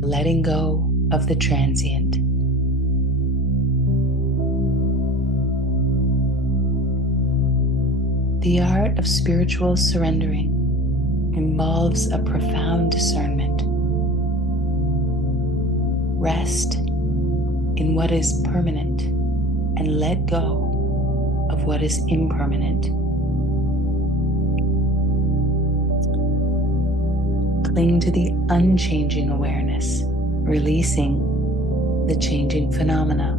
letting go of the transient. The art of spiritual surrendering involves a profound discernment. Rest in what is permanent and let go of what is impermanent. Cling to the unchanging awareness, releasing the changing phenomena.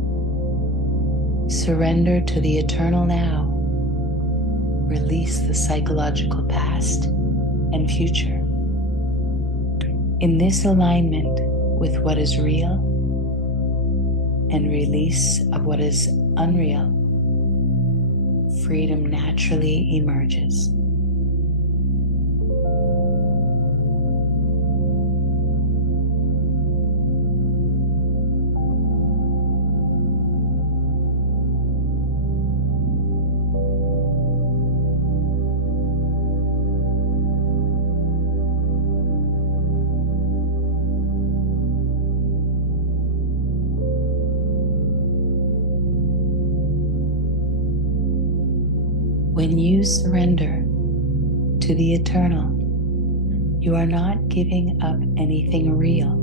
Surrender to the eternal now. Release the psychological past and future. In this alignment with what is real and release of what is unreal, freedom naturally emerges. When you surrender to the eternal, you are not giving up anything real.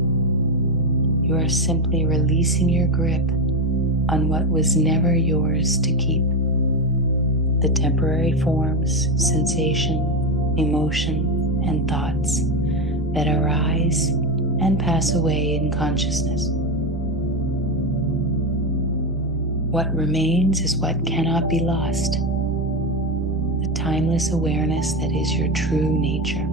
You are simply releasing your grip on what was never yours to keep. The temporary forms, sensation, emotion, and thoughts that arise and pass away in consciousness. What remains is what cannot be lost. The timeless awareness that is your true nature.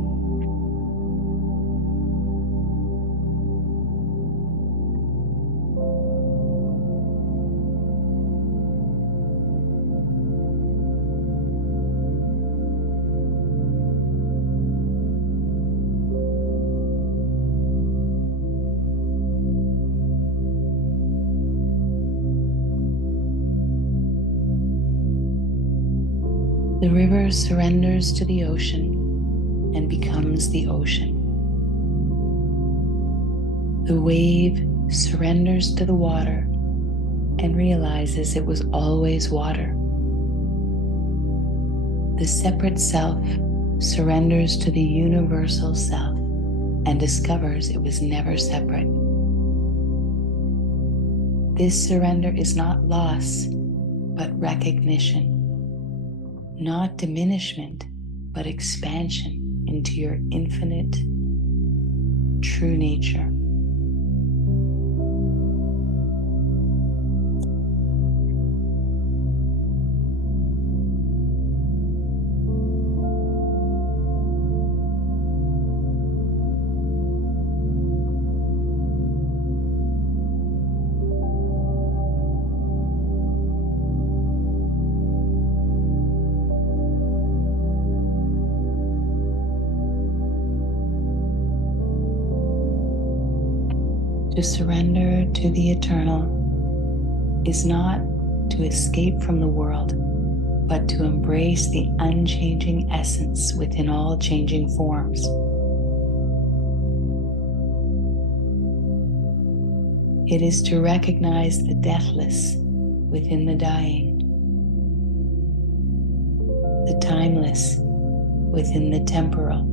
The river surrenders to the ocean and becomes the ocean. The wave surrenders to the water and realizes it was always water. The separate self surrenders to the universal self and discovers it was never separate. This surrender is not loss, but recognition. Not diminishment, but expansion into your infinite, true nature. To surrender to the eternal is not to escape from the world, but to embrace the unchanging essence within all changing forms. It is to recognize the deathless within the dying, the timeless within the temporal,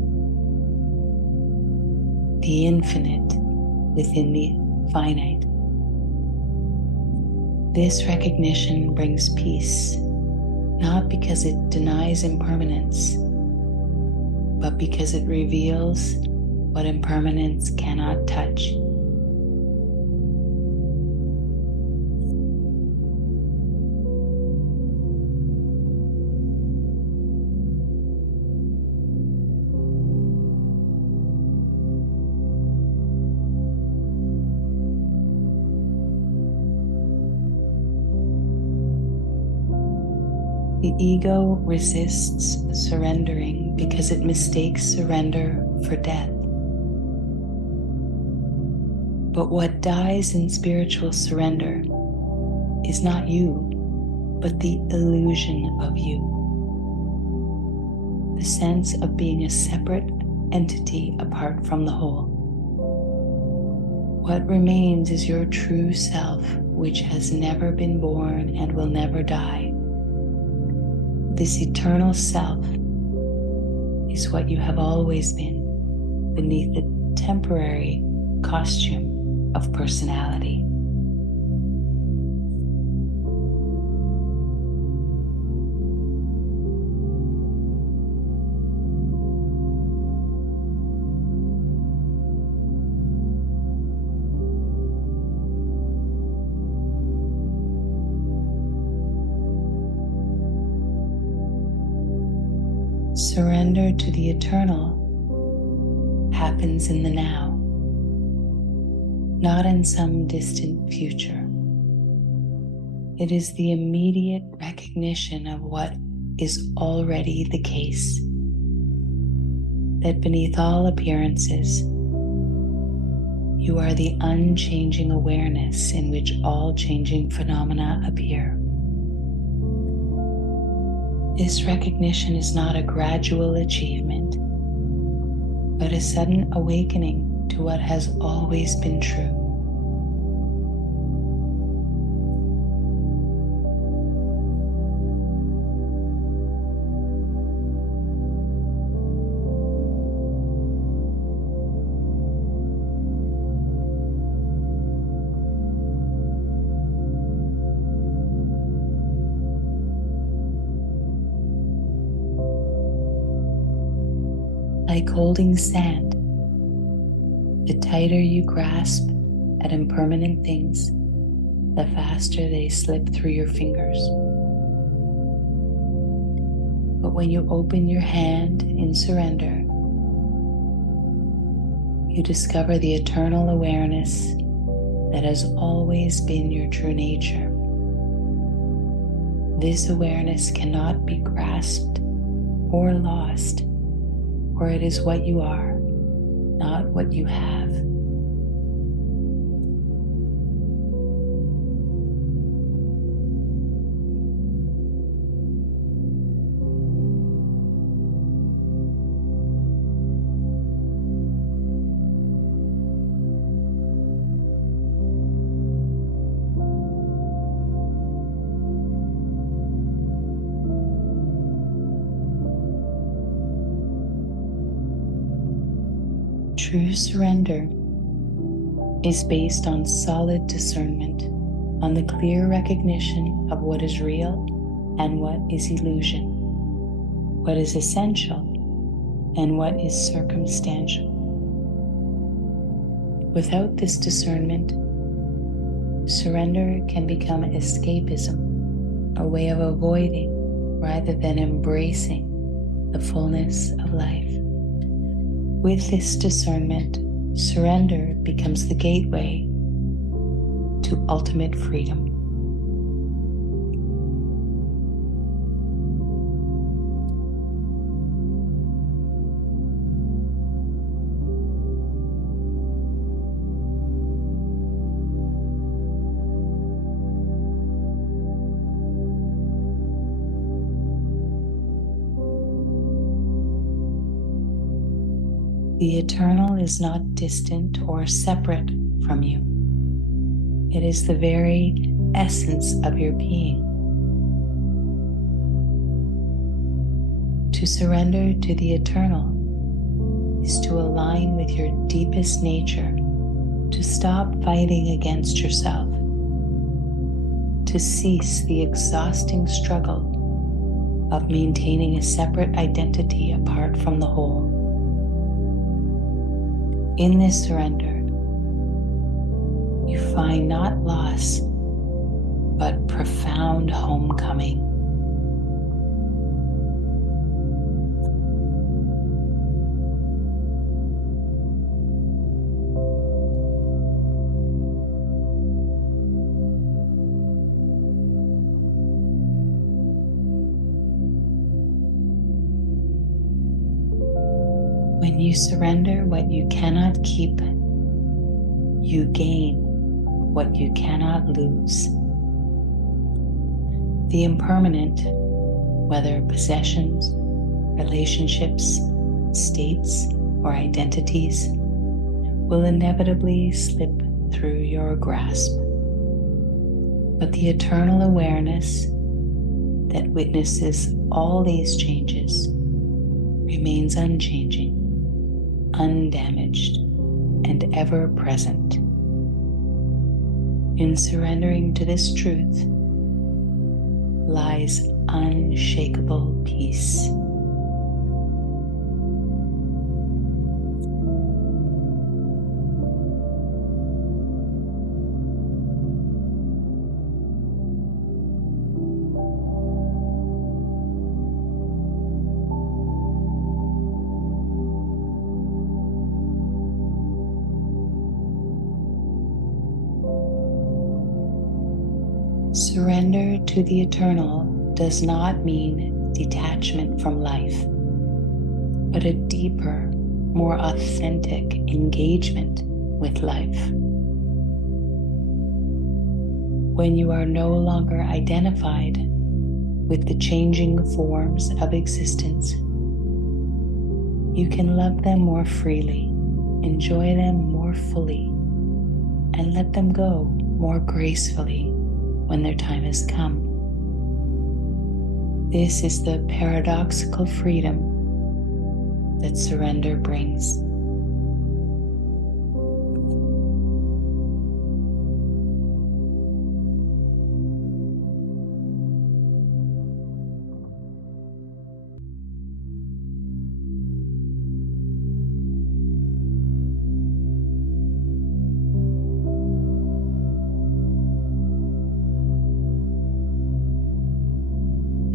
the infinite within the finite. This recognition brings peace, not because it denies impermanence, but because it reveals what impermanence cannot touch. The ego resists surrendering because it mistakes surrender for death. But what dies in spiritual surrender is not you, but the illusion of you. The sense of being a separate entity apart from the whole. What remains is your true self, which has never been born and will never die. This eternal self is what you have always been beneath the temporary costume of personality. Surrender to the eternal happens in the now, not in some distant future. It is the immediate recognition of what is already the case, that beneath all appearances, you are the unchanging awareness in which all changing phenomena appear. This recognition is not a gradual achievement, but a sudden awakening to what has always been true. Like holding sand, the tighter you grasp at impermanent things, the faster they slip through your fingers. But when you open your hand in surrender, you discover the eternal awareness that has always been your true nature. This awareness cannot be grasped or lost, for it is what you are, not what you have. True surrender is based on solid discernment, on the clear recognition of what is real and what is illusion, what is essential and what is circumstantial. Without this discernment, surrender can become escapism, a way of avoiding rather than embracing the fullness of life. With this discernment, surrender becomes the gateway to ultimate freedom. The eternal is not distant or separate from you. It is the very essence of your being. To surrender to the eternal is to align with your deepest nature, to stop fighting against yourself, to cease the exhausting struggle of maintaining a separate identity apart from the whole. In this surrender, you find not loss, but profound homecoming. When you surrender what you cannot keep, you gain what you cannot lose. The impermanent, whether possessions, relationships, states, or identities, will inevitably slip through your grasp. But the eternal awareness that witnesses all these changes remains unchanging, undamaged, and ever present. In surrendering to this truth lies unshakable peace. Surrender to the eternal does not mean detachment from life, but a deeper, more authentic engagement with life. When you are no longer identified with the changing forms of existence, you can love them more freely, enjoy them more fully, and let them go more gracefully when their time has come. This is the paradoxical freedom that surrender brings.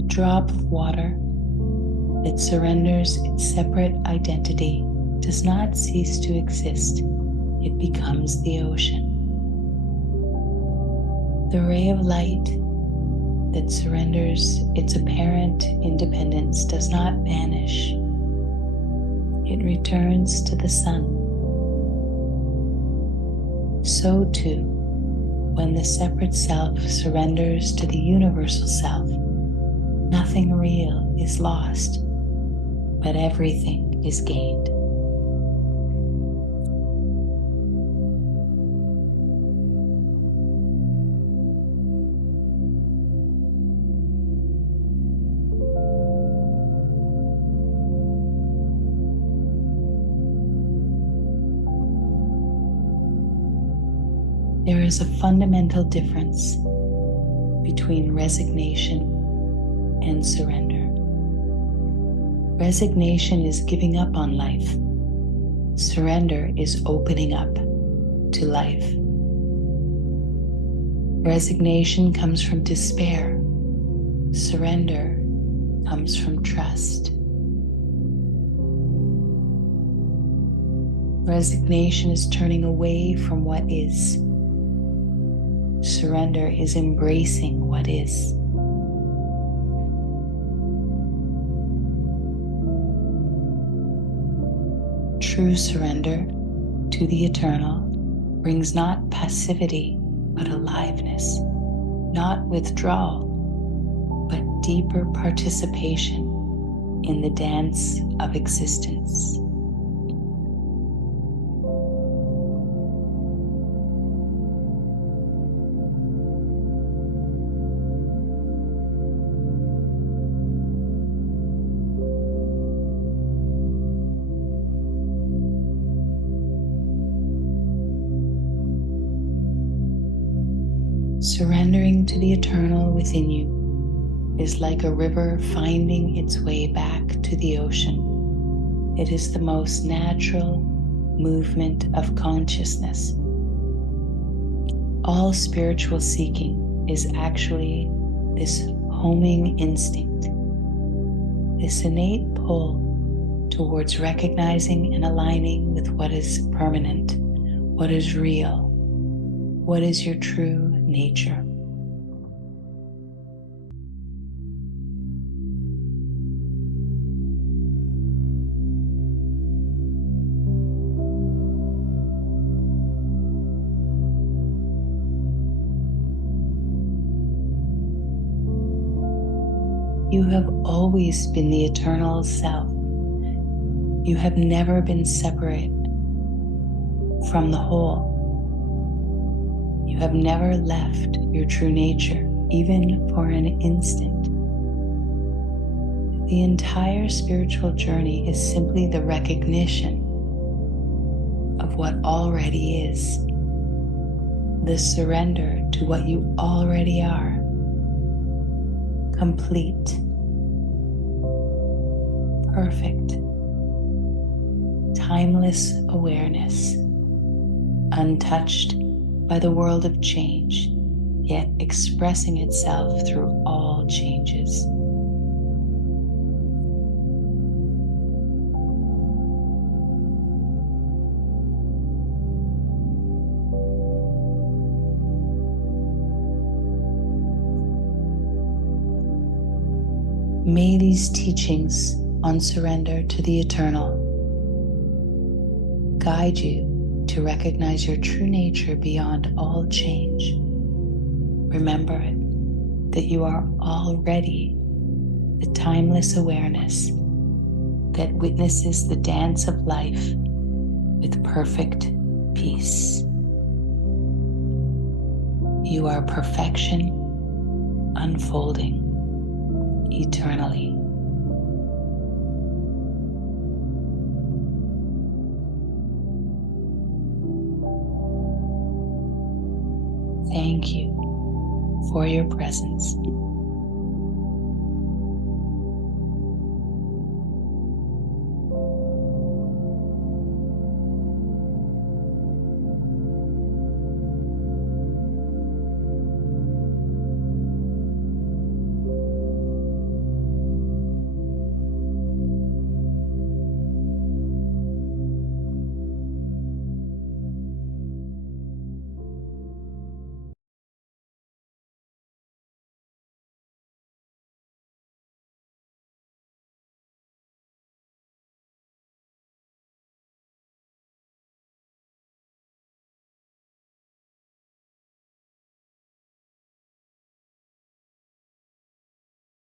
Drop of water that surrenders its separate identity does not cease to exist. It becomes the ocean. The ray of light that surrenders its apparent independence does not vanish. It returns to the sun. So too, when the separate self surrenders to the universal self, nothing real is lost, but everything is gained. There is a fundamental difference between resignation and surrender. Resignation is giving up on life. Surrender is opening up to life. Resignation comes from despair. Surrender comes from trust. Resignation is turning away from what is. Surrender is embracing what is. True surrender to the eternal brings not passivity, but aliveness, not withdrawal, but deeper participation in the dance of existence. Surrendering to the eternal within you is like a river finding its way back to the ocean. It is the most natural movement of consciousness. All spiritual seeking is actually this homing instinct, this innate pull towards recognizing and aligning with what is permanent, what is real, what is your true nature. You have always been the eternal self. You have never been separate from the whole. You have never left your true nature, even for an instant. The entire spiritual journey is simply the recognition of what already is, the surrender to what you already are, complete, perfect, timeless awareness, untouched by the world of change, yet expressing itself through all changes. May these teachings on surrender to the eternal guide you to recognize your true nature beyond all change. Remember that you are already the timeless awareness that witnesses the dance of life with perfect peace. You are perfection unfolding eternally. Thank you for your presence.